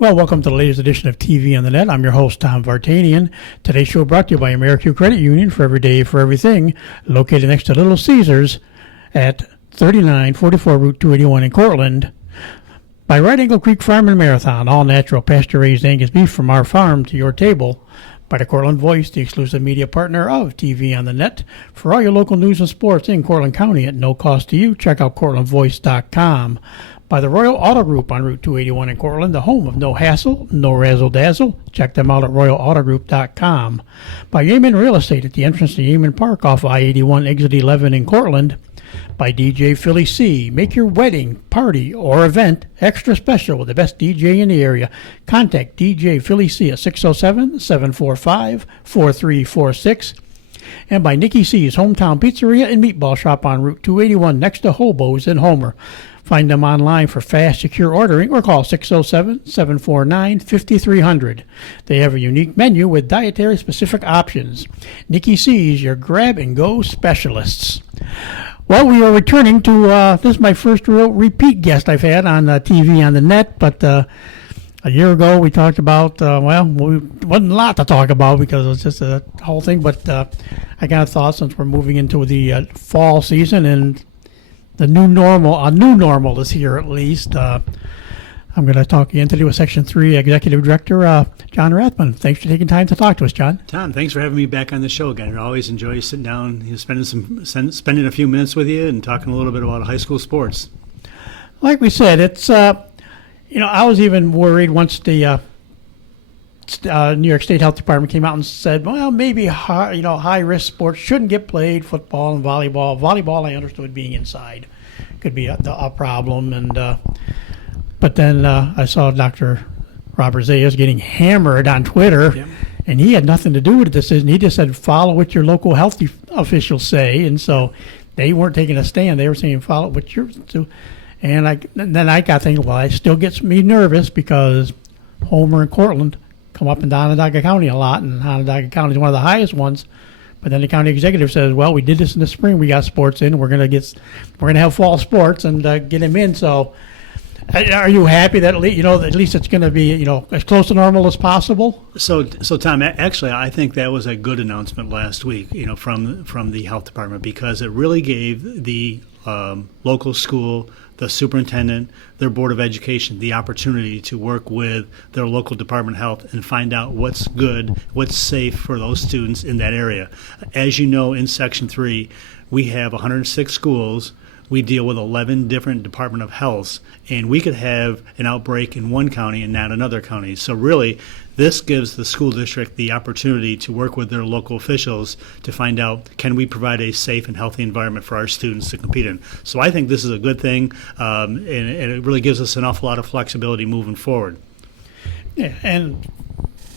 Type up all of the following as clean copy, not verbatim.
Well, welcome to the latest edition of TV on the Net. I'm your host, Tom Vartanian. Today's show brought to you by AmeriQ Credit Union for every day, for everything, located next to Little Caesars at 3944 Route 281 in Cortland. By Right Angle Creek Farm and Marathon, all natural pasture-raised Angus beef from our farm to your table. By the Cortland Voice, the exclusive media partner of TV on the Net. For all your local news and sports in Cortland County at no cost to you, check out CortlandVoice.com. By the Royal Auto Group on Route 281 in Cortland, the home of no hassle, no razzle-dazzle. Check them out at RoyalAutoGroup.com. By Yeaman Real Estate at the entrance to Yeaman Park off I-81 exit 11 in Cortland. By DJ Philly C. Make your wedding, party, or event extra special with the best DJ in the area. Contact DJ Philly C at 607-745-4346. And by Nikki C's Hometown Pizzeria and Meatball Shop on Route 281 next to Hobo's in Homer. Find them online for fast, secure ordering or call 607-749-5300. They have a unique menu with dietary-specific options. Nikki C's, your grab-and-go specialists. Well, we are returning to, this is my first real repeat guest I've had on TV on the Net, but a year ago we talked about, wasn't a lot to talk about because it was just a whole thing, but I kind of thought since we're moving into the fall season and the new normal is here at least. I'm going to talk again today with Section 3 Executive Director John Rathbun. Thanks for taking time to talk to us, John. Tom, thanks for having me back on the show again. I always enjoy sitting down, spending a few minutes with you and talking a little bit about high school sports. Like we said, it's I was even worried once the New York State Health Department came out and said, well, maybe high risk sports shouldn't get played. Football and volleyball. Volleyball, I understood being inside could be a problem, and but then I saw Dr. Robert Zayas getting hammered on Twitter, yep. And he had nothing to do with the decision. He just said follow what your local health officials say, and so they weren't taking a stand. They were saying follow what you're doing. And then I got thinking, well, it still gets me nervous because Homer and Cortland come up in Onondaga County a lot, and Onondaga County is one of the highest ones. But then the county executive says, well, we did this in the spring. We got sports in. We're gonna have fall sports and get them in. So are you happy that at least it's going to be as close to normal as possible? So Tom, actually, I think that was a good announcement last week, from the health department, because it really gave the local school, the superintendent, their board of education, the opportunity to work with their local department of health and find out what's good, what's safe for those students in that area. As you know, in Section 3, we have 106 schools. We deal with 11 different Department of Healths, and we could have an outbreak in one county and not another county. So really, this gives the school district the opportunity to work with their local officials to find out, can we provide a safe and healthy environment for our students to compete in? So I think this is a good thing, and it really gives us an awful lot of flexibility moving forward. Yeah, and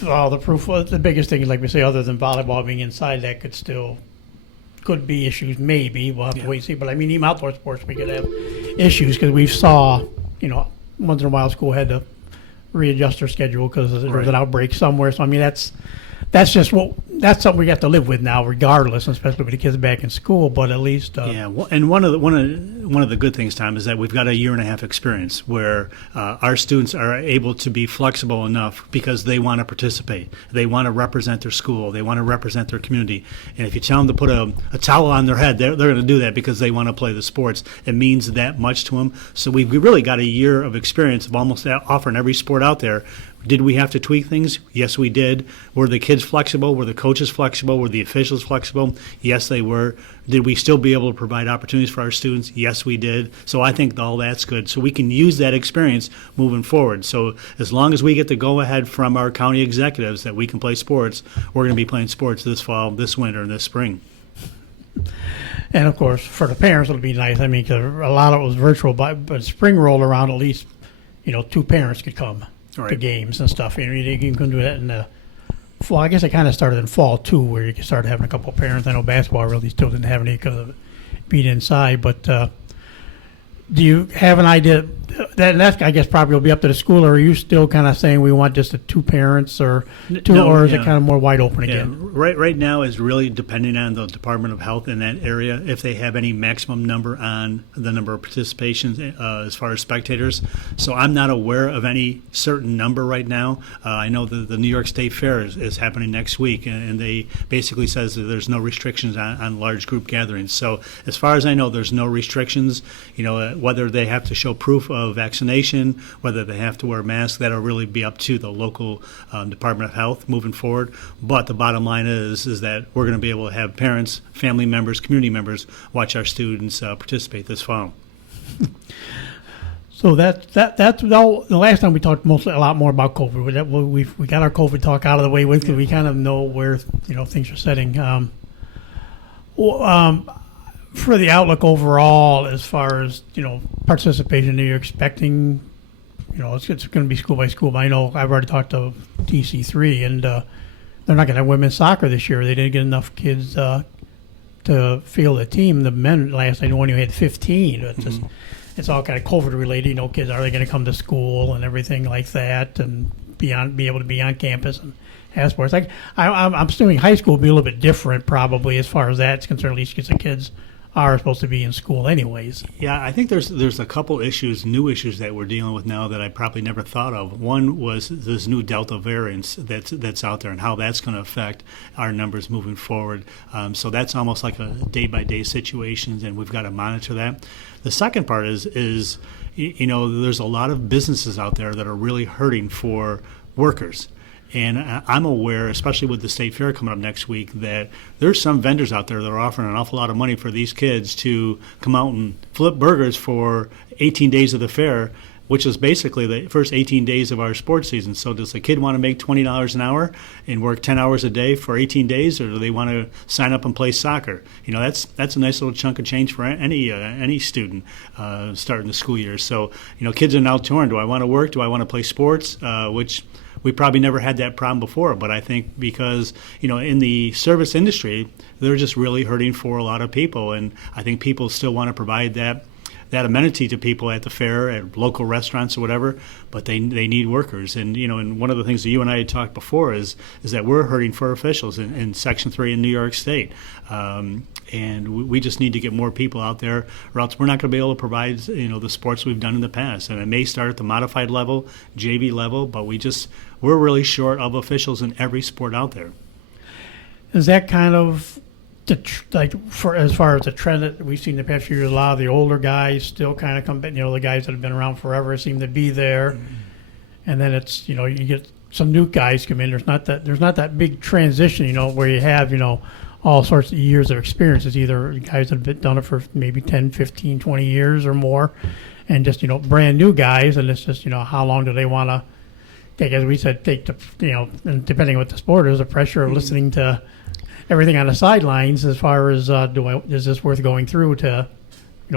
the proof, the biggest thing is, like we say, other than volleyball being inside, that could be issues, maybe. We'll have to wait and see. But, even outdoor sports, we could have issues because we saw, once in a while school had to readjust their schedule because there was an outbreak somewhere. So, that's something we have to live with now, regardless, especially with the kids back in school. But at least and one of the good things, Tom, is that we've got a year and a half experience where our students are able to be flexible enough because they want to participate, they want to represent their school, they want to represent their community. And if you tell them to put a towel on their head, they're going to do that because they want to play the sports. It means that much to them. So we've really got a year of experience of almost offering every sport out there. Did we have to tweak things? Yes, we did. Were the kids flexible? Were the coaches flexible? Were the officials flexible? Yes, they were. Did we still be able to provide opportunities for our students? Yes, we did. So I think all that's good. So we can use that experience moving forward. So as long as we get the go-ahead from our county executives that we can play sports, we're going to be playing sports this fall, this winter, and this spring. And, of course, for the parents, it'll be nice. Because a lot of it was virtual, but spring rolled around, at least, 2 parents could come. Right. To games and stuff. You can do that in the fall. I guess it kind of started in fall too, where you can start having a couple of parents. I know basketball really still didn't have any because of it being inside, but Do you have an idea? That's, I guess, probably will be up to the school, or are you still kind of saying we want just the two parents, or two, No, or is it yeah. kind of more wide open Yeah, again? right now is really depending on the Department of Health in that area, if they have any maximum number on the number of participations as far as spectators. So I'm not aware of any certain number right now. I know the New York State Fair is happening next week, and they basically says that there's no restrictions on large group gatherings. So as far as I know, there's no restrictions. Whether they have to show proof of vaccination, whether they have to wear masks, that'll really be up to the local Department of Health moving forward. But the bottom line is that we're going to be able to have parents, family members, community members watch our students participate this fall. So that's the last time we talked a lot more about COVID. We got our COVID talk out of the way with, we kind of know where things are setting. For the outlook overall, as far as participation, are you expecting? It's going to be school by school. But I know I've already talked to TC3, and they're not going to have women's soccer this year. They didn't get enough kids to field a team. The men last I know only had 15. It's just it's all kind of COVID related. Kids, are they going to come to school and everything like that, and be able to be on campus and have sports? I'm assuming high school will be a little bit different probably as far as that's concerned. At least because the kids are supposed to be in school anyways. Yeah, I think there's a couple new issues that we're dealing with now that I probably never thought of. One was this new Delta variant that's out there and how that's going to affect our numbers moving forward. So that's almost like a day-by-day situation, and we've got to monitor that. The second part is there's a lot of businesses out there that are really hurting for workers. And I'm aware, especially with the State Fair coming up next week, that there's some vendors out there that are offering an awful lot of money for these kids to come out and flip burgers for 18 days of the fair, which is basically the first 18 days of our sports season. So does the kid want to make $20 an hour and work 10 hours a day for 18 days, or do they want to sign up and play soccer? That's a nice little chunk of change for any student starting the school year. So kids are now torn. Do I want to work? Do I want to play sports? Which we probably never had that problem before, but I think because, in the service industry, they're just really hurting for a lot of people, and I think people still want to provide that amenity to people at the fair, at local restaurants or whatever, but they need workers. And, and one of the things that you and I had talked before is that we're hurting for officials in Section 3 in New York State. And we just need to get more people out there, or else we're not going to be able to provide, the sports we've done in the past. And it may start at the modified level, JV level, but we're really short of officials in every sport out there. Is that kind of as far as the trend that we've seen the past few years? A lot of the older guys still kind of come back. The guys that have been around forever seem to be there, and then it's you get some new guys come in. There's not that big transition, where you have all sorts of years of experience. It's either guys that have done it for maybe 10, 15, 20 years or more, and just brand new guys, and it's just how long do they want to take? As we said, take the and depending on what the sport is, the pressure of listening to everything on the sidelines as far as is this worth going through to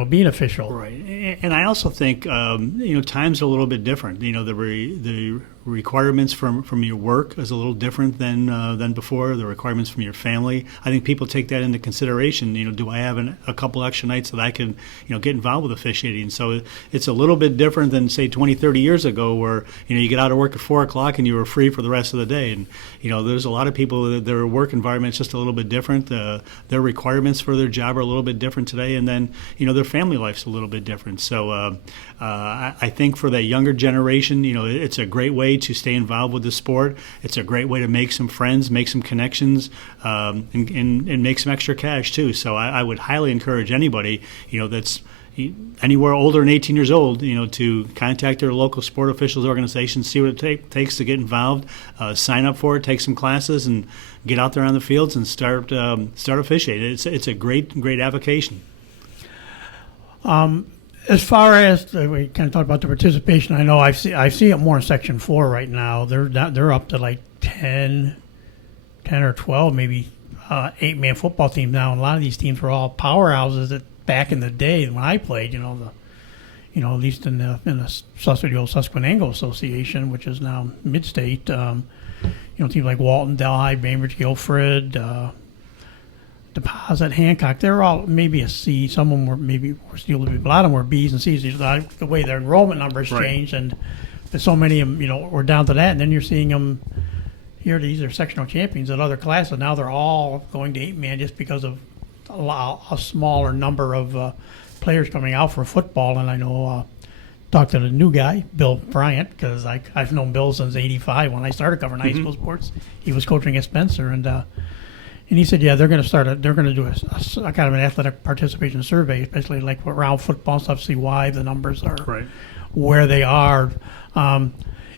be an official? Right. And I also think times are a little bit different. The requirements from your work is a little different than before. The requirements from your family, I think people take that into consideration. Do I have a couple extra nights that I can get involved with officiating? So it's a little bit different than say 20, 30 years ago, where you get out of work at 4 o'clock and you were free for the rest of the day. And there's a lot of people that their work environment is just a little bit different. Their requirements for their job are a little bit different today, and then their family life's a little bit different. So I think for that younger generation, it's a great way to stay involved with the sport. It's a great way to make some friends, make some connections, and make some extra cash too. So I would highly encourage anybody, that's anywhere older than 18 years old, to contact their local sport officials organization, see what it takes to get involved, sign up for it, take some classes, and get out there on the fields and start officiating. It's a great avocation. As far as we kind of talked about the participation, I know I see it more in Section 4 right now. They're up to like 10 or 12, maybe 8-man football teams now. And a lot of these teams were all powerhouses that back in the day when I played. At least in the old Susquehanna Association, which is now Mid-State. Teams like Walton, Delhi, Bainbridge, Guilford. Deposit, Hancock, they're all maybe a C. Some of them were still a lot of them were B's and C's. The way their enrollment numbers Right. changed, and there's so many of them, we're down to that. And then you're seeing them here. These are sectional champions in other classes. Now they're all going to 8-man just because of a smaller number of players coming out for football. And I know talked to the new guy, Bill Bryant, because I've known Bill since '85 when I started covering high school sports. He was coaching at Spencer, and he said, yeah, they're going to do a kind of an athletic participation survey, especially like around football stuff, see why the numbers are Right. where they are.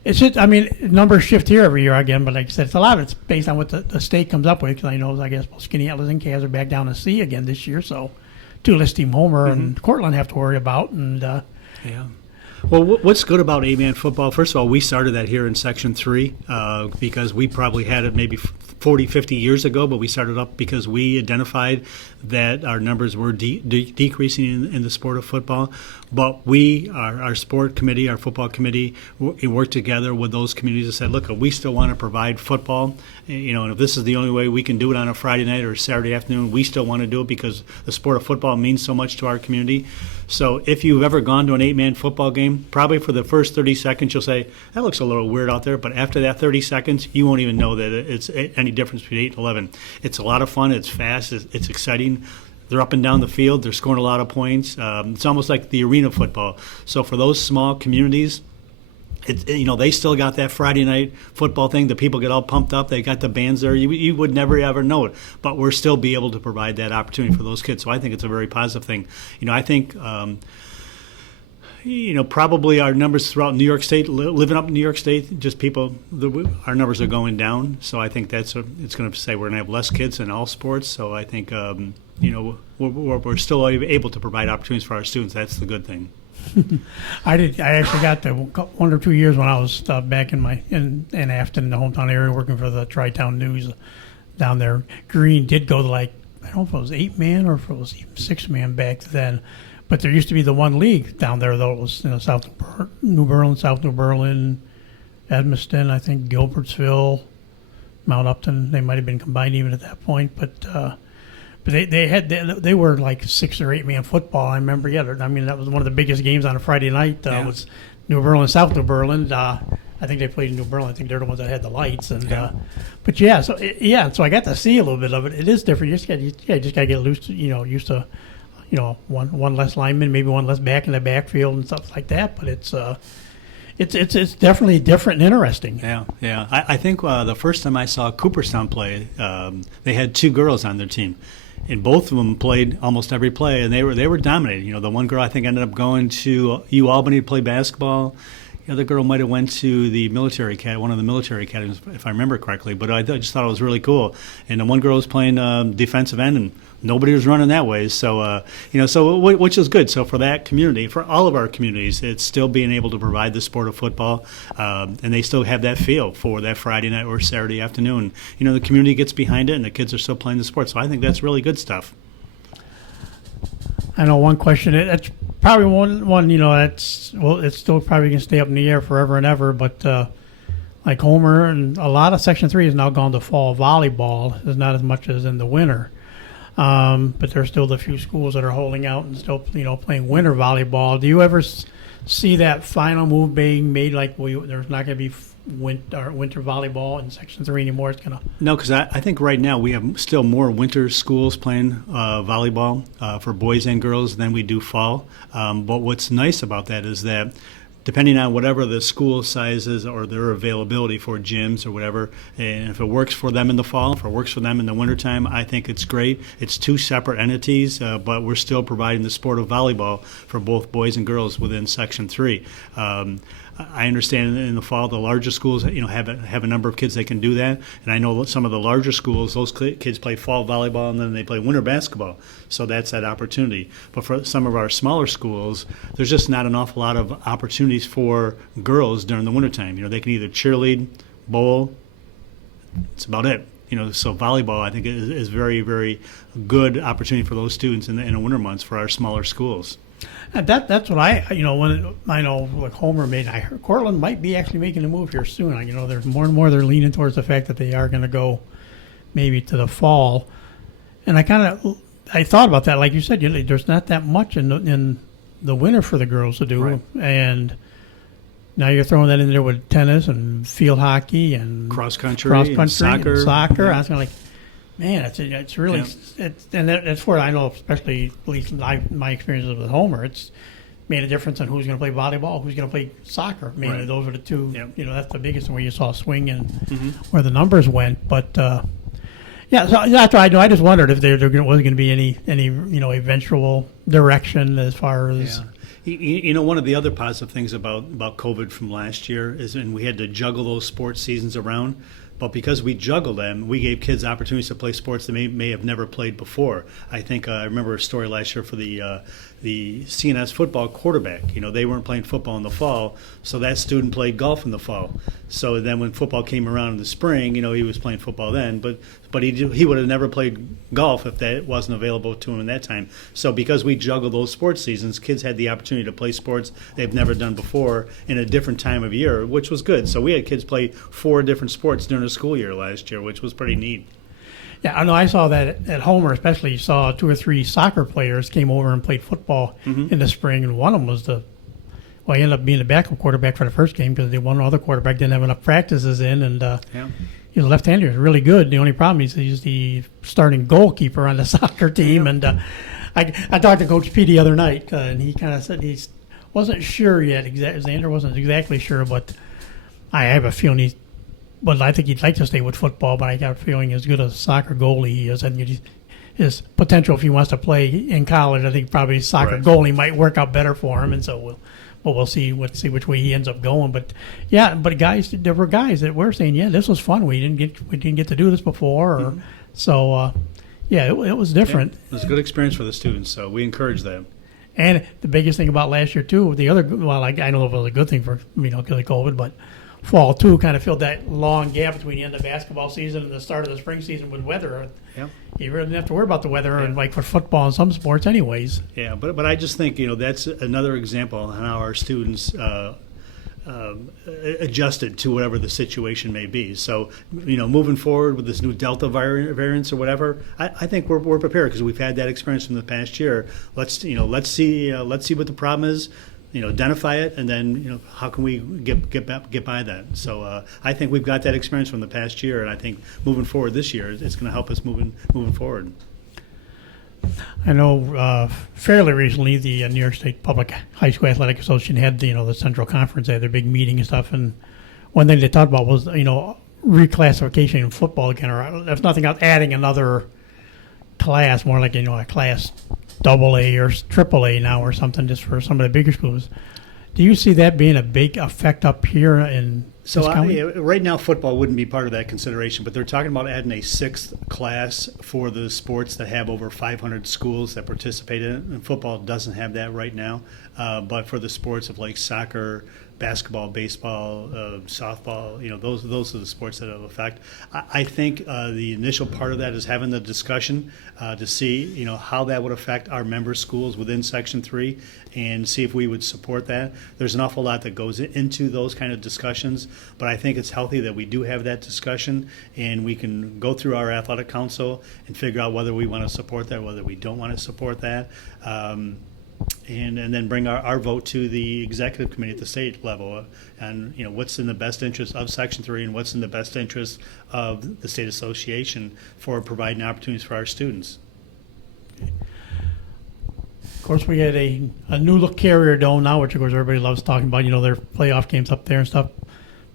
It's just, numbers shift here every year again, but like I said, it's a lot of it's based on what the state comes up with. Because I know, I guess, both Skinny Atlas and Cavs are back down to C again this year, so two list team Homer and Cortland have to worry about. And Yeah. Well, what's good about 8-man football, first of all, we started that here in Section 3 because we probably had it maybe 40, 50 years ago, but we started up because we identified that our numbers were decreasing in the sport of football. But our sport committee, our football committee, worked together with those communities and said, look, we still want to provide football, and if this is the only way we can do it on a Friday night or Saturday afternoon, we still want to do it because the sport of football means so much to our community. So if you've ever gone to an 8-man football game, probably for the first 30 seconds you'll say, that looks a little weird out there, but after that 30 seconds, you won't even know that it's any difference between 8 and 11. It's a lot of fun, it's fast, it's exciting. They're up and down the field, they're scoring a lot of points. It's almost like the arena football. So for those small communities, they still got that Friday night football thing. The people get all pumped up. They got the bands there. You would never ever know it, but we're still be able to provide that opportunity for those kids. So I think it's a very positive thing. I think probably our numbers throughout New York State, living up in New York State, just our numbers are going down. So I think it's going to say we're going to have less kids in all sports. So I think we're still able to provide opportunities for our students. That's the good thing. I actually got to 1 or 2 years when I was back in Afton, the hometown area, working for the Tri-Town News down there. Green did go to I don't know if it was 8-man or if it was even 6-man back then, but there used to be the one league down there though. It was South New Berlin, Edmiston, I think Gilbertsville, Mount Upton. They might have been combined even at that point, but they were like 6 or 8-man football. I remember, that was one of the biggest games on a Friday night. Was New Berlin, South New Berlin. I think they played in New Berlin. I think they're the ones that had the lights. And so I got to see a little bit of it. It is different. You just got to get used to one less lineman, maybe one less back in the backfield and stuff like that. But it's definitely different and interesting. Yeah. I think the first time I saw Cooperstown play, they had 2 girls on their team. And both of them played almost every play, and they were dominating. The one girl I think ended up going to U-Albany to play basketball. The other girl might have went to the one of the military academies, if I remember correctly. But I just thought it was really cool. And the one girl was playing defensive end, and nobody was running that way. So which is good. So for that community, for all of our communities, it's still being able to provide the sport of football, and they still have that feel for that Friday night or Saturday afternoon. The community gets behind it, and the kids are still playing the sport. So I think that's really good stuff. I know one question. That's probably one. It's still probably going to stay up in the air forever and ever. But like Homer and a lot of Section 3 has now gone to fall volleyball. There's not as much as in the winter. But there's still the few schools that are holding out and still playing winter volleyball. Do you ever see that final move being made? Like there's not going to be winter volleyball in Section 3 anymore. It's gonna No, because I think right now we have still more winter schools playing volleyball for boys and girls than we do fall. But what's nice about that is that depending on whatever the school size is or their availability for gyms or whatever, and if it works for them in the fall, if it works for them in the wintertime, I think it's great. It's 2 separate entities, but we're still providing the sport of volleyball for both boys and girls within Section 3. I understand in the fall the larger schools have a number of kids that can do that, and I know some of the larger schools, those kids play fall volleyball and then they play winter basketball, so that's that opportunity. But for some of our smaller schools, there's just not an awful lot of opportunities for girls during the wintertime. They can either cheerlead, bowl, that's about it. So volleyball I think is very, very good opportunity for those students in the winter months for our smaller schools. That's what when I know like Homer made. I heard Cortland might be actually making a move here soon. There's more and more they're leaning towards the fact that they are going to go maybe to the fall. And I thought about that, like you said, there's not that much in the winter for the girls to do, Right. and now you're throwing that in there with tennis and field hockey and Cross country, and soccer. And soccer. Yeah. I was kind of like, man, it's really, that's where I know, especially at least my experiences with Homer, it's made a difference on who's going to play volleyball, who's going to play soccer. Mainly, Right. those are the two. Yep. That's the biggest where you saw swing and Mm-hmm. where the numbers went. But yeah, so that's why I just wondered if there was going to be any eventual direction as far as. Yeah. One of the other positive things about COVID from last year is, and we had to juggle those sports seasons around, but because we juggled them, we gave kids opportunities to play sports they may have never played before. I think I remember a story last year for the CNS football quarterback. They weren't playing football in the fall, so that student played golf in the fall. So then when football came around in the spring, he was playing football then, but he would have never played golf if that wasn't available to him in that time. So because we juggled those sports seasons, kids had the opportunity to play sports they've never done before in a different time of year, which was good. So we had kids play 4 different sports during the school year last year, which was pretty neat. Yeah, I know. I saw that at Homer, especially. You saw 2 or 3 soccer players came over and played football in the spring, and one of them was he ended up being the backup quarterback for the first game because the one other quarterback didn't have enough practices in, and he's a left-hander. He's really good. The only problem is he's the starting goalkeeper on the soccer team, and I talked to Coach P the other night, and he kind of said he wasn't sure yet. Xander wasn't exactly sure, but I have a feeling But I think he'd like to stay with football, but I got a feeling as good a soccer goalie he is, and his potential if he wants to play in college, I think probably soccer Right. goalie might work out better for him, and so we'll see which way he ends up going. But yeah, there were guys that were saying, yeah, this was fun. We didn't get to do this before, or so yeah, it was different. Yeah, it was a good experience for the students, so we encourage them. And the biggest thing about last year too, I don't know if it was a good thing for because of COVID, but fall too kind of filled that long gap between the end of basketball season and the start of the spring season with weather. Yep. You really didn't have to worry about the weather, Yeah. and like for football and some sports, anyways. Yeah, but I just think that's another example on how our students adjusted to whatever the situation may be. So moving forward with this new Delta variants or whatever, I think we're prepared because we've had that experience from the past year. Let's see what the problem is. Identify it, and then how can we get by that? So I think we've got that experience from the past year, and I think moving forward this year, it's going to help us moving forward. I know fairly recently the New York State Public High School Athletic Association had the Central Conference. They had their big meeting and stuff, and one thing they talked about was reclassification in football again, or if nothing else, adding another class, more like a class AA or AAA now or something, just for some of the bigger schools. Do you see that being a big effect up here in So this county? right now, football wouldn't be part of that consideration, but they're talking about adding a 6th class for the sports that have over 500 schools that participate in it. And football doesn't have that right now, but for the sports of like soccer, basketball, baseball, softball, those are the sports that have effect. I think the initial part of that is having the discussion to see how that would affect our member schools within Section 3 and see if we would support that. There's an awful lot that goes into those kind of discussions, but I think it's healthy that we do have that discussion and we can go through our athletic council and figure out whether we want to support that, whether we don't want to support that. And then bring our vote to the executive committee at the state level, and what's in the best interest of Section 3 and what's in the best interest of the state association for providing opportunities for our students. Of course, we had a new look Carrier Dome now, which of course everybody loves talking about. Their playoff games up there and stuff.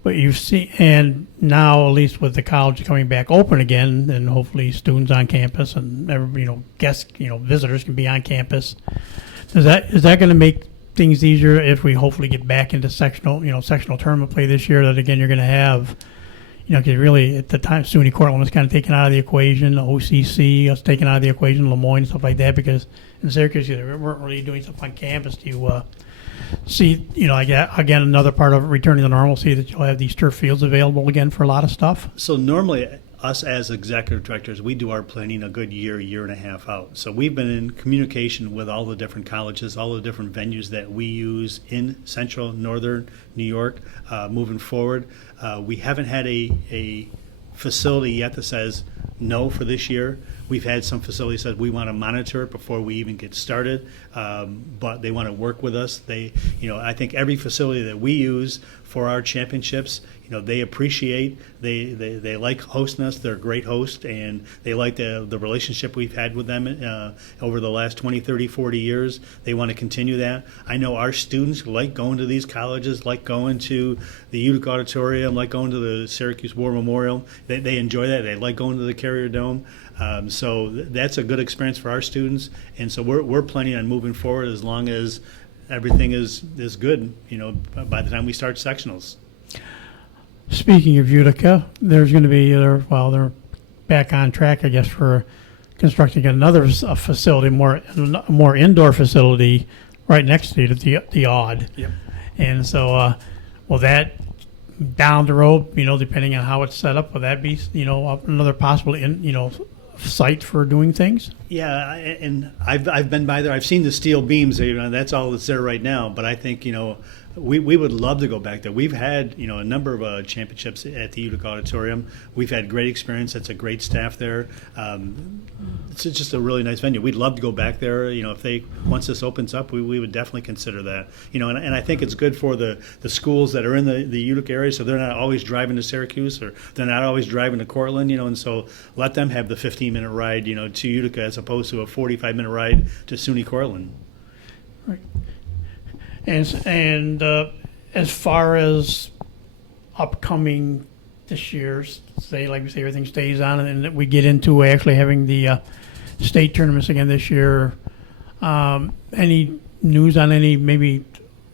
But you see, and now at least with the college coming back open again, and hopefully students on campus and guests, visitors can be on campus. Is that going to make things easier if we hopefully get back into sectional tournament play this year? That again, you're going to have, because really at the time, SUNY Cortland was kind of taken out of the equation. The OCC was taken out of the equation, Lemoyne, stuff like that, because in Syracuse they weren't really doing stuff on campus to see, again, another part of returning to normalcy that you'll have these turf fields available again for a lot of stuff. So normally, us as executive directors, we do our planning a good year and a half out. So we've been in communication with all the different colleges, all the different venues that we use in central, northern New York moving forward. We haven't had a facility yet that says no for this year. We've had some facilities that we want to monitor it before we even get started, but they want to work with us. I think every facility that we use for our championships, they appreciate, they like hosting us. They're a great host, and they like the relationship we've had with them over the last 20, 30, 40 years. They want to continue that. I know our students like going to these colleges, like going to the Utica Auditorium, like going to the Syracuse War Memorial. They enjoy that. They like going to the Carrier Dome. So that's a good experience for our students, and so we're planning on moving forward as long as everything is good, by the time we start sectionals. Speaking of Utica, there's going to be, they're back on track, I guess, for constructing another facility, more indoor facility right next to the Aud. Yep. And so, will that down the road, depending on how it's set up, will that be, another possible site for doing things? Yeah, and I've been by there. I've seen the steel beams. That's all that's there right now. But I think we would love to go back there. We've had a number of championships at the Utica Auditorium. We've had great experience. It's a great staff there. It's just a really nice venue. We'd love to go back there. If once this opens up, we would definitely consider that. And I think it's good for the schools that are in the Utica area, so they're not always driving to Syracuse, or they're not always driving to Cortland. And so let them have the 15-minute ride to Utica as opposed to a 45-minute ride to SUNY Cortland. Right. And as far as upcoming this year's, like we say, everything stays on, and then we get into actually having the state tournaments again this year. Any news on any maybe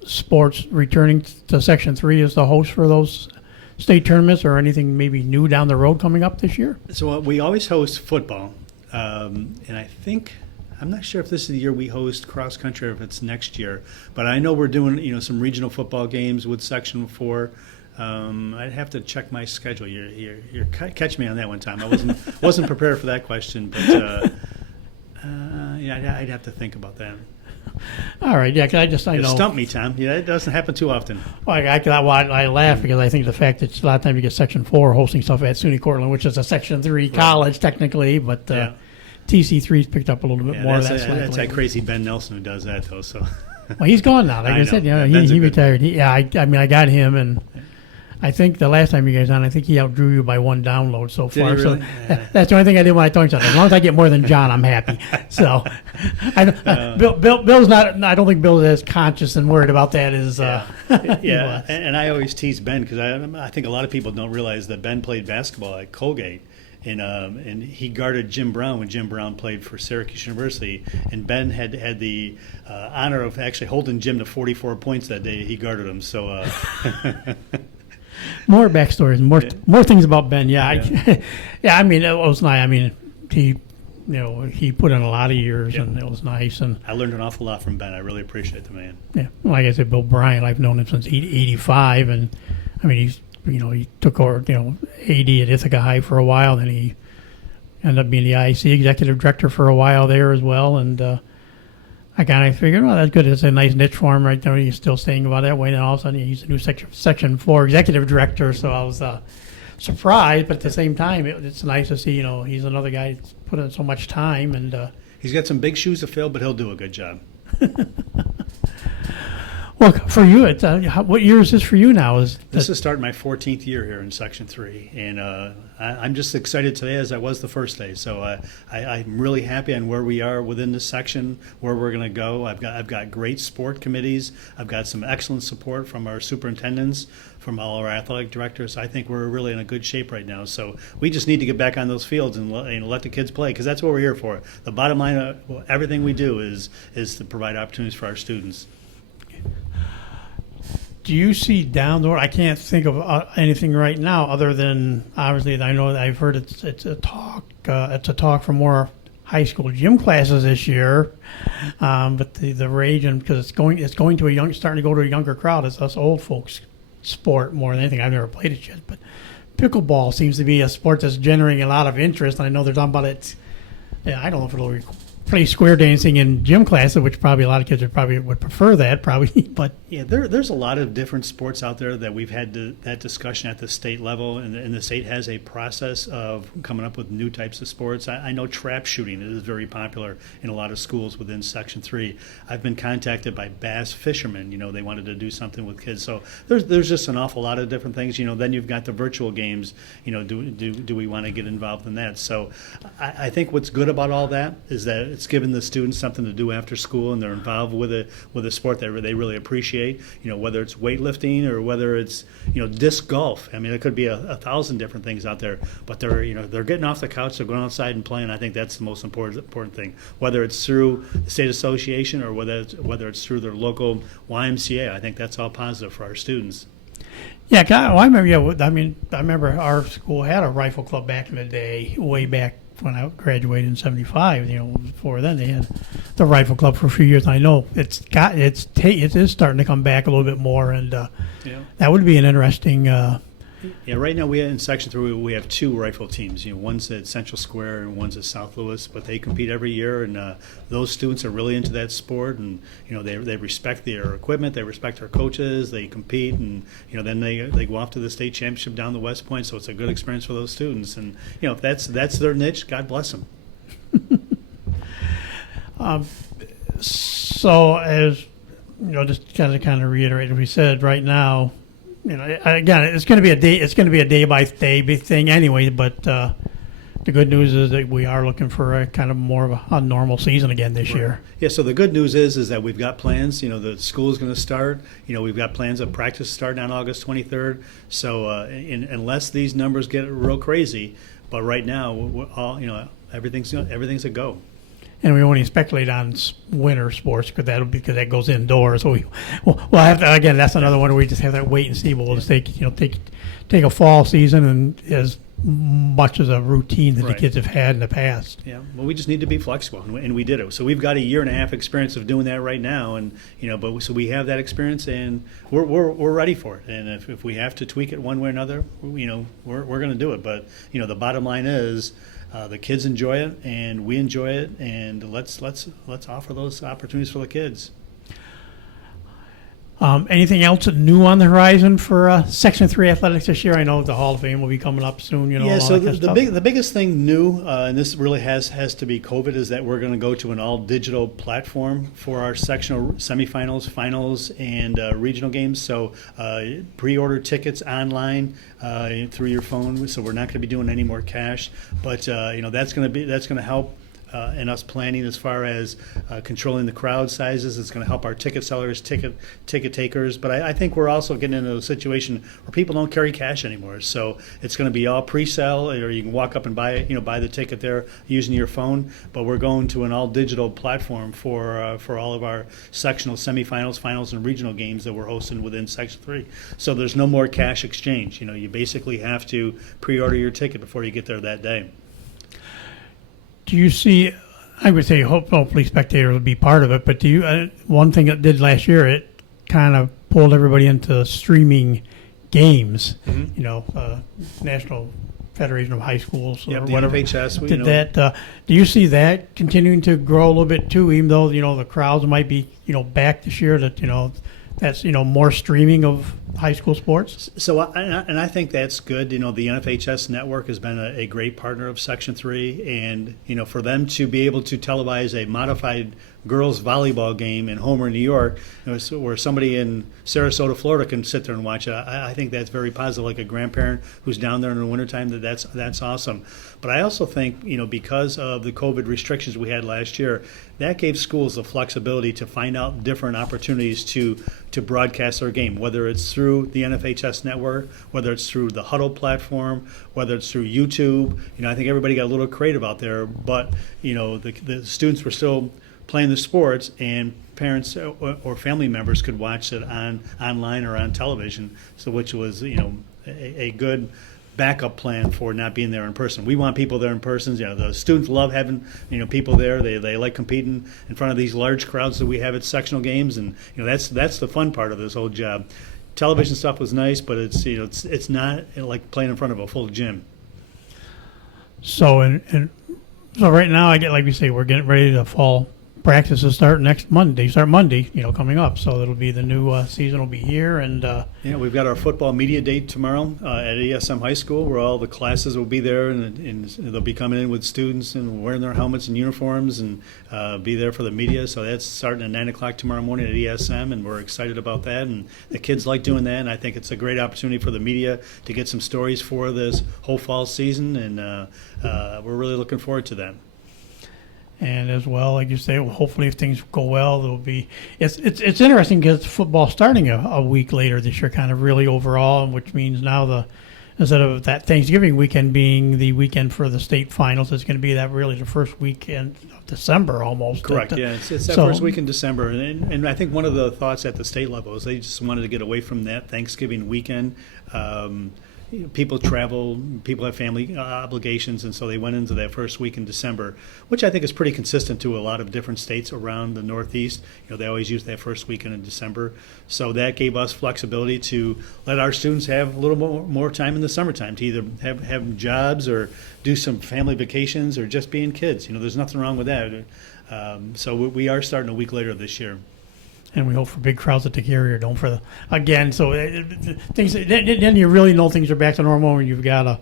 sports returning to Section 3 as the host for those state tournaments, or anything maybe new down the road coming up this year? So we always host football, and I'm not sure if this is the year we host cross country or if it's next year, but I know we're doing some regional football games with Section 4. I'd have to check my schedule. You're catch me on that one time. I wasn't prepared for that question, but I'd have to think about that. All right, yeah, 'cause I know. Stump me, Tom. Yeah, it doesn't happen too often. Well, I laugh because I think the fact that a lot of times you get Section 4 hosting stuff at SUNY Cortland, which is a Section 3 college technically, but Yeah. TC3's picked up a little bit more of that slack. That's that crazy Ben Nelson who does that, though. So. Well, he's gone now. Like I said, he retired. I got him, and I think the last time you guys on, I think he outdrew you by one download so far. Did he really? So that's the only thing I did when I talked about it. As long as I get more than John, I'm happy. So, Bill's not. I don't think Bill's as conscious and worried about that as. Yeah, and I always tease Ben because I think a lot of people don't realize that Ben played basketball at Colgate. And he guarded Jim Brown when Jim Brown played for Syracuse University. And Ben had the honor of actually holding Jim to 44 points that day. He guarded him. So more backstories, more things about Ben. Yeah. I mean, it was nice. I mean, he put in a lot of years, and it was nice. And I learned an awful lot from Ben. I really appreciate the man. Yeah, like I said, Bill Bryant, I've known him since '85, and I mean he took over, AD at Ithaca High for a while. Then he ended up being the IEC executive director for a while there as well. And I kind of figured, well, that's good. It's a nice niche for him right there. He's still staying about that way. And all of a sudden, he's the new Section 4 executive director. So I was surprised, but at the same time, it's nice to see, he's another guy that's put in so much time. And he's got some big shoes to fill, but he'll do a good job. Well, for you, what year is this for you now? This is starting my 14th year here in Section 3, and I'm just excited today as I was the first day. So I'm really happy on where we are within this section, where we're going to go. I've got great sport committees. I've got some excellent support from our superintendents, from all our athletic directors. I think we're really in a good shape right now. So we just need to get back on those fields and let the kids play, because that's what we're here for. The bottom line of everything we do is to provide opportunities for our students. Do you see down the road? I can't think of anything right now other than, obviously, I know I've heard it's a talk. It's a talk for more high school gym classes this year, but the rage, and because it's going to starting to go to a younger crowd. It's us old folks sport more than anything. I've never played it yet, but pickleball seems to be a sport that's generating a lot of interest. And I know they're talking about it. Yeah, I don't know if it'll play square dancing in gym classes, which probably a lot of kids would prefer that, probably. But Yeah, there's a lot of different sports out there that we've had that discussion at the state level, and the state has a process of coming up with new types of sports. I know trap shooting is very popular in a lot of schools within Section 3. I've been contacted by bass fishermen. They wanted to do something with kids. So there's just an awful lot of different things. Then you've got the virtual games. Do we want to get involved in that? So I think what's good about all that is that it's given the students something to do after school, and they're involved with a sport that they really appreciate. Whether it's weightlifting or whether it's disc golf. I mean, it could be a thousand different things out there. But they're getting off the couch, they're going outside and playing. I think that's the most important thing. Whether it's through the state association or whether it's through their local YMCA, I think that's all positive for our students. yeah, I remember. Yeah, I remember our school had a rifle club back in the day, way back when I graduated in '75. Before then they had the rifle club for a few years. And I know it is starting to come back a little bit more, and that would be an interesting. Yeah, right now in Section 3 we have two rifle teams. One's at Central Square and one's at South Louis, but they compete every year, and those students are really into that sport, and they respect their equipment, they respect our coaches, they compete, and then they go off to the state championship down the West Point. So it's a good experience for those students, and if that's their niche, God bless them. So as just kind of reiterate what we said right now. Again, it's going to be a day. It's going to be a day by day thing anyway. But the good news is that we are looking for a kind of more of a normal season again this year. Yeah. So the good news is that we've got plans. The school is going to start. We've got plans of practice starting on August 23rd. So unless these numbers get real crazy, but right now we're all everything's a go. And we only speculate on winter sports because that goes indoors. So we'll have to, again, that's another one where we just have to wait and see. But we'll just take a fall season and as much as a routine that the kids have had in the past. Yeah, well, we just need to be flexible, and we did it. So we've got a year and a half experience of doing that right now, and so we have that experience, and we're ready for it. And if we have to tweak it one way or another, we're going to do it. But the bottom line is. The kids enjoy it, and we enjoy it, and let's offer those opportunities for the kids. Anything else new on the horizon for Section 3 athletics this year? I know the Hall of Fame will be coming up soon. Yeah. So the biggest thing new, and this really has to be COVID, is that we're going to go to an all digital platform for our sectional semifinals, finals, and regional games. So pre-order tickets online through your phone. So we're not going to be doing any more cash, but that's going to help. In us planning as far as controlling the crowd sizes. It's going to help our ticket sellers, ticket takers. But I think we're also getting into a situation where people don't carry cash anymore. So it's going to be all pre-sale, or you can walk up and buy the ticket there using your phone. But we're going to an all digital platform for all of our sectional semifinals, finals, and regional games that we're hosting within Section 3. So there's no more cash exchange. You basically have to pre-order your ticket before you get there that day. Do you see? I would say hopefully spectators will be part of it. But do you? One thing it did last year, it kind of pulled everybody into streaming games. Mm-hmm. National Federation of High Schools or whatever. NFHS, did that? Do you see that continuing to grow a little bit too? Even though the crowds might be back this year, that that's more streaming of high school sports. So I think that's good. The NFHS network has been a great partner of Section 3, and for them to be able to televise a modified girls volleyball game in Homer, New York, where somebody in Sarasota, Florida can sit there and watch it. I think that's very positive. Like a grandparent who's down there in the wintertime, that's awesome. But I also think, because of the COVID restrictions we had last year, that gave schools the flexibility to find out different opportunities to broadcast their game, whether it's through the NFHS network, whether it's through the Huddle platform, whether it's through YouTube. I think everybody got a little creative out there, but the students were still playing the sports, and parents or family members could watch it online or on television. So which was a good backup plan for not being there in person. We want people there in person. The students love having people there. They like competing in front of these large crowds that we have at sectional games, and that's the fun part of this whole job. Television stuff was nice, but it's not like playing in front of a full gym. So and So right now, like we say, we're getting ready to fall practices start next Monday. Start Monday, coming up. So it'll be the new season will be here, and Yeah, we've got our football media day tomorrow at ESM High School, where all the classes will be there, and they'll be coming in with students and wearing their helmets and uniforms, and be there for the media. So that's starting at 9 o'clock tomorrow morning at ESM, and we're excited about that. And the kids like doing that, and I think it's a great opportunity for the media to get some stories for this whole fall season, and we're really looking forward to that. And as well, like you say, hopefully if things go well, there'll be. It's interesting because football starting a week later this year, kind of really overall, which means now instead of that Thanksgiving weekend being the weekend for the state finals, it's going to be that really the first weekend of December almost. Correct. Yeah, it's that first week in December, and I think one of the thoughts at the state level is they just wanted to get away from that Thanksgiving weekend. People travel, people have family obligations, and so they went into that first week in December, which I think is pretty consistent to a lot of different states around the Northeast. They always use that first weekend in December. So that gave us flexibility to let our students have a little more time in the summertime to either have jobs or do some family vacations or just being kids. There's nothing wrong with that. So we are starting a week later this year. And we hope for big crowds at the Carrier Dome for again. So things then you really know things are back to normal when you've got a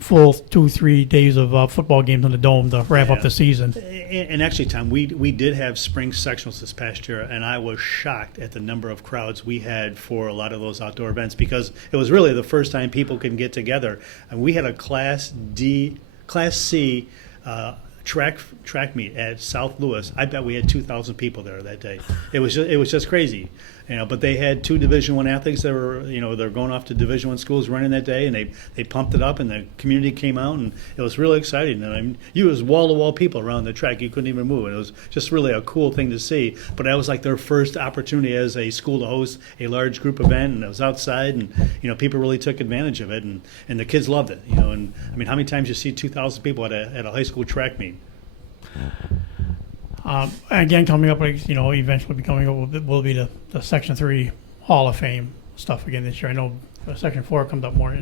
full 2-3 days of football games in the Dome to wrap up the season. And actually, Tom, we did have spring sectionals this past year, and I was shocked at the number of crowds we had for a lot of those outdoor events because it was really the first time people can get together. And we had a Class C. Track meet at South Louis. I bet we had 2,000 people there that day. It was just crazy, But they had 2 Division I athletes that were they're going off to Division I schools running that day, and they pumped it up, and the community came out, and it was really exciting. And it was wall to wall people around the track. You couldn't even move, and it was just really a cool thing to see. But that was like their first opportunity as a school to host a large group event, and it was outside, and people really took advantage of it, and the kids loved it. And how many times you see 2,000 people at a high school track meet? Again, coming up, eventually be coming up will be the Section 3 Hall of Fame stuff again this year. I know Section 4 comes up more,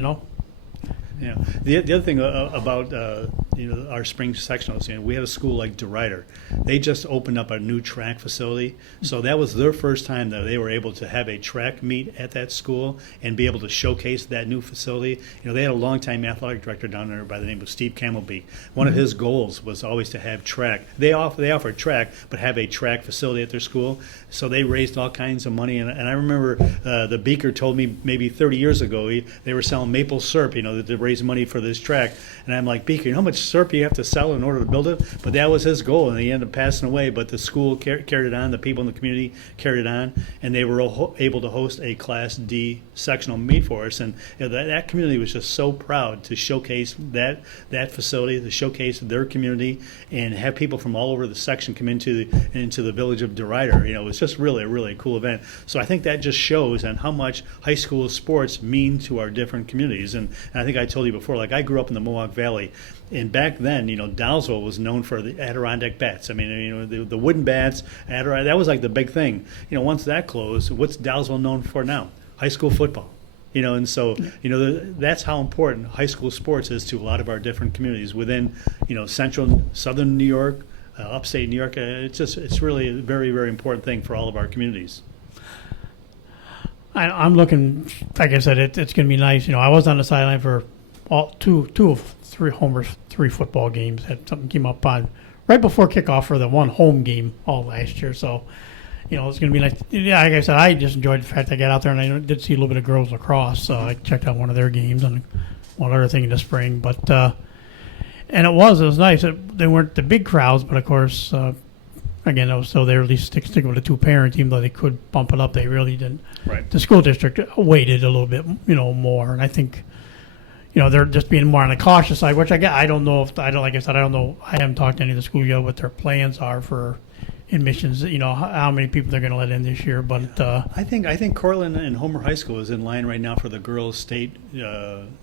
Yeah. The other thing about our spring sectionals, we had a school like DeRuyter. They just opened up a new track facility, so that was their first time that they were able to have a track meet at that school and be able to showcase that new facility. They had a longtime athletic director down there by the name of Steve Camelby. One of his goals was always to have track. They offered track, but have a track facility at their school. So they raised all kinds of money, and I remember the Beaker told me maybe 30 years ago they were selling maple syrup, to raise money for this track. And I'm like, Beaker, how much syrup you have to sell in order to build it? But that was his goal, and he ended up passing away. But the school carried it on, the people in the community carried it on, and they were able to host a Class D sectional meet for us. And that community was just so proud to showcase that facility, to showcase their community, and have people from all over the section come into the village of DeRuyter. It was just really a cool event. So I think that just shows on how much high school sports mean to our different communities. And I think I told you before, like I grew up in the Mohawk Valley, and back then, Dowsville was known for the Adirondack bats. The wooden bats, Adirondack, that was like the big thing. Once that closed, what's Dowsville known for now? High school football. And so, that's how important high school sports is to a lot of our different communities within, central, southern New York, upstate New York. It's really a very, very important thing for all of our communities. I'm looking, like I said, it's going to be nice. I was on the sideline for two of three football games. Had something came up on right before kickoff for the one home game all last year. So, it's going to be nice. Yeah, like I said, I just enjoyed the fact I got out there, and I did see a little bit of girls lacrosse. So I checked out one of their games and one other thing in the spring. But and it was nice. They weren't the big crowds, but of course. Again, it was still there at least sticking with the 2-parent, even though they could bump it up, they really didn't. Right. The school district waited a little bit, more, and I think, they're just being more on the cautious side, which I don't know like I said, I don't know. I haven't talked to any of the school yet what their plans are for admissions. How many people they're going to let in this year, but I think Cortland and Homer High School is in line right now for the girls' state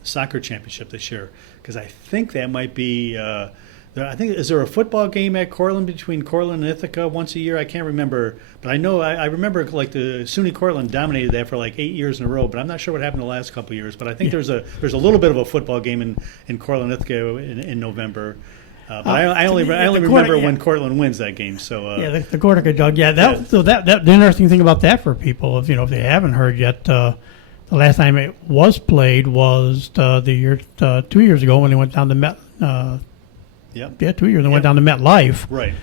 soccer championship this year, because I think that might be. Is there a football game at Cortland between Cortland and Ithaca once a year? I can't remember, but I know I remember like the SUNY Cortland dominated that for like 8 years in a row. But I'm not sure what happened the last couple of years. But I think there's a little bit of a football game in Cortland Ithaca in November. But I only remember when Cortland wins that game. So yeah, the Cortica Jug. Yeah, the interesting thing about that for people, if they haven't heard yet, the last time it was played was 2 years ago when they went down to Met. Yep. Yeah, 2 years. They went down to MetLife. Right.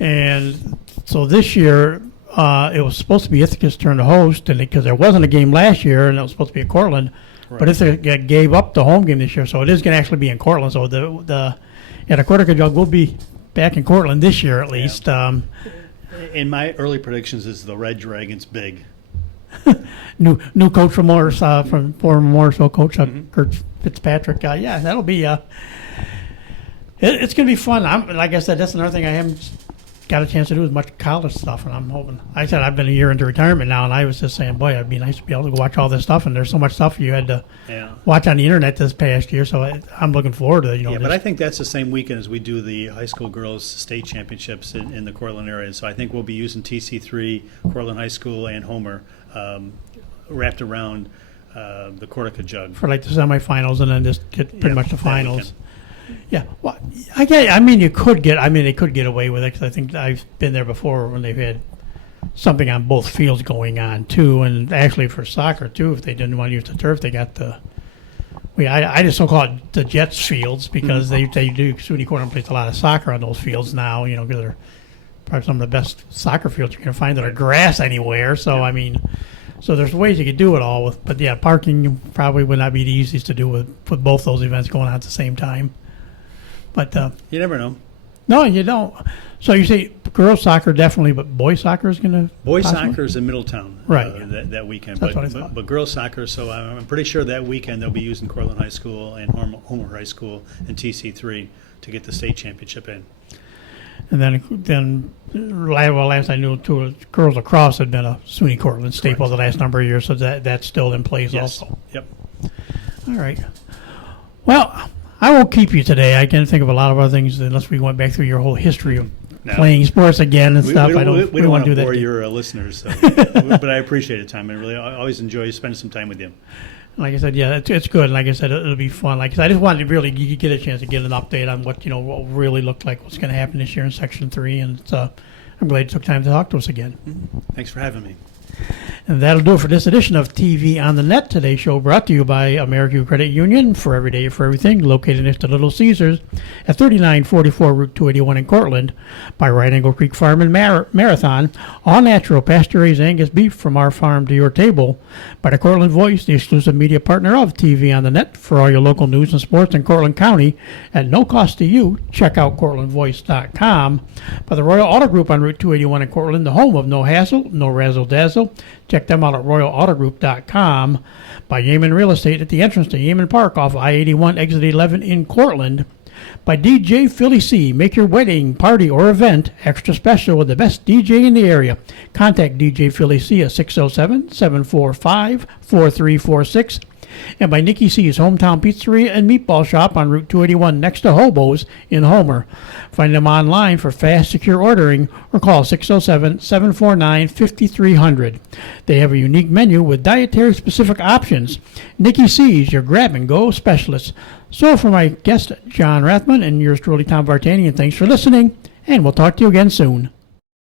And so this year, it was supposed to be Ithaca's turn to host, and because there wasn't a game last year, and it was supposed to be at Cortland, but Ithaca gave up the home game this year, so it is going to actually be in Cortland. So the Cortica Jug will be back in Cortland this year at least. In my early predictions, is the Red Dragons big? New coach from Morris, from former Morrisville coach Kurt Fitzpatrick. Yeah, that'll be. It's going to be fun. Like I said, that's another thing I haven't got a chance to do as much college stuff, and I'm hoping. I said I've been a year into retirement now, and I was just saying, boy, it'd be nice to be able to go watch all this stuff. And there's so much stuff you had to watch on the internet this past year, so I'm looking forward to Yeah, but I think that's the same weekend as we do the high school girls state championships in the Cortland area. So I think we'll be using TC3, Cortland High School, and Homer wrapped around the Cortica Jug for like the semifinals, and then just get pretty much the finals. Yeah, well, they could get away with it because I think I've been there before when they've had something on both fields going on too, and actually for soccer too, if they didn't want to use the turf, they got I just don't call it the Jets fields because they do. SUNY Cortland plays a lot of soccer on those fields now, because they're probably some of the best soccer fields you can find that are grass anywhere. So so there's ways you could do it all with, but yeah, parking probably would not be the easiest to do with both those events going on at the same time. But you never know. No, you don't. So you say girls soccer definitely, but boys soccer is going to boys soccer is in Middletown, right? That weekend. That's what I thought. But girls soccer. So I'm pretty sure that weekend they'll be using Cortland High School and Homer High School and TC3 to get the state championship in. And then last I knew, too, girls lacrosse had been a SUNY Cortland staple the last number of years, so that's still in place also. Yep. All right. Well, I won't keep you today. I can't think of a lot of other things unless we went back through your whole history of playing sports again and stuff. We don't want to do that. bore your listeners, so. But I appreciate it, Tom. I always enjoy spending some time with you. Like I said, yeah, it's good. And like I said, it'll be fun. Like I said, I just wanted to really get a chance to get an update on what really looked like what's going to happen this year in Section 3. And I'm glad you took time to talk to us again. Thanks for having me. And that'll do it for this edition of TV on the Net. Today's show brought to you by American Credit Union, for every day, for everything, located next to Little Caesars at 3944 Route 281 in Cortland, by Right Angle Creek Farm and Marathon, all natural pasture-raised Angus beef from our farm to your table, by the Cortland Voice, the exclusive media partner of TV on the Net, for all your local news and sports in Cortland County at no cost to you. Check out CortlandVoice.com. By the Royal Auto Group on Route 281 in Cortland, the home of no hassle, no razzle-dazzle. Check them out at RoyalAutoGroup.com. By Yeaman Real Estate at the entrance to Yeaman Park off I-81 exit 11 in Cortland. By DJ Philly C. Make your wedding, party, or event extra special with the best DJ in the area. Contact DJ Philly C at 607-745-4346. And by Nikki C's Hometown Pizzeria and Meatball Shop on Route 281 next to Hobo's in Homer. Find them online for fast, secure ordering or call 607-749-5300. They have a unique menu with dietary-specific options. Nikki C's, your grab-and-go specialist. So for my guest, John Rathbun, and yours truly, Tom Vartanian, thanks for listening, and we'll talk to you again soon.